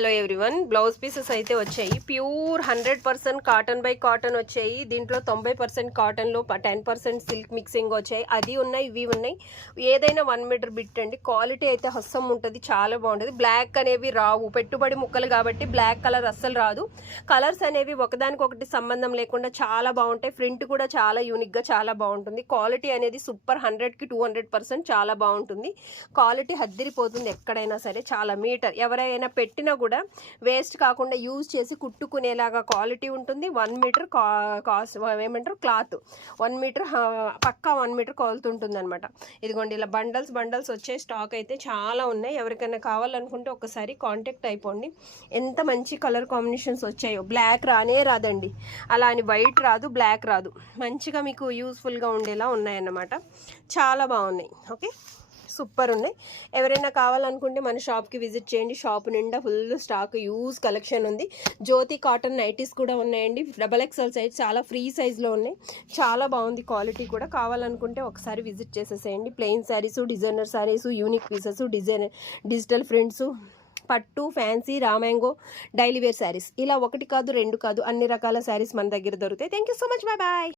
Hello everyone, blouse pieces అయితే వచ్చాయి. Pure 100% cotton by cotton వచ్చాయి. దీంట్లో 90% కాటన్లో 10% సిల్క్ మిక్సింగ్ వచ్చాయి. అది ఉన్నాయి, ఇవి ఉన్నాయి. ఏదైనా 1 మీటర్ బిట్ అండి. క్వాలిటీ అయితే హస్సం ఉంటుంది, చాలా బాగుంటుంది. బ్లాక్ అనేవి రావు, పెట్టుబడి ముక్కలు కాబట్టి బ్లాక్ కలర్ అస్సలు రాదు. కలర్స్ అనేవి ఒకదానికొకటి సంబంధం లేకుండా చాలా బాగుంటాయి. ప్రింట్ కూడా చాలా యూనిక్గా చాలా బాగుంటుంది. క్వాలిటీ అనేది సూపర్ 100కి 200% చాలా బాగుంటుంది. క్వాలిటీ హద్దిరిపోతుంది ఎక్కడైనా సరే. చాలా మీటర్ ఎవరైనా పెట్టినా కూడా వేస్ట్ కాకుండా యూజ్ చేసి కుట్టుకునేలాగా క్వాలిటీ ఉంటుంది. 1 మీటర్ కాస్ట్ ఏమంటారు క్లాత్ 1 మీటర్ పక్కా 1 మీటర్ కొలుతుంటుంది అనమాట. ఇదిగోండి ఇలా బండల్స్ వచ్చే స్టాక్ అయితే చాలా ఉన్నాయి. ఎవరికైనా కావాలనుకుంటే ఒకసారి కాంటాక్ట్ అయిపోండి. ఎంత మంచి కలర్ కాంబినేషన్స్ వచ్చాయో. బ్లాక్ రానే రాదండి, అలా అని వైట్ రాదు, బ్లాక్ రాదు. మంచిగా మీకు యూస్ఫుల్గా ఉండేలా ఉన్నాయన్నమాట. చాలా బాగున్నాయి. ఓకే, సూపర్ ఉన్నాయి. ఎవరైనా కావాలనుకుంటే మన షాప్కి విజిట్ చేయండి. షాప్ నిండా ఫుల్ స్టాక్ యూజ్ కలెక్షన్ ఉంది. జ్యోతి కాటన్ నైటీస్ కూడా ఉన్నాయండి. XXL సైజ్ చాలా ఫ్రీ సైజ్లో ఉన్నాయి. చాలా బాగుంది క్వాలిటీ కూడా. కావాలనుకుంటే ఒకసారి విజిట్ చేసేసేయండి. Plain saris, designer saris, unique pieces, digital prints, పట్టు, ఫ్యాన్సీ, రామాంగో, డైలీ వేర్ శారీస్, ఇలా 1 కాదు 2 కాదు అన్ని రకాల శారీస్ మన దగ్గర దొరుకుతాయి. Thank you so much, bye bye.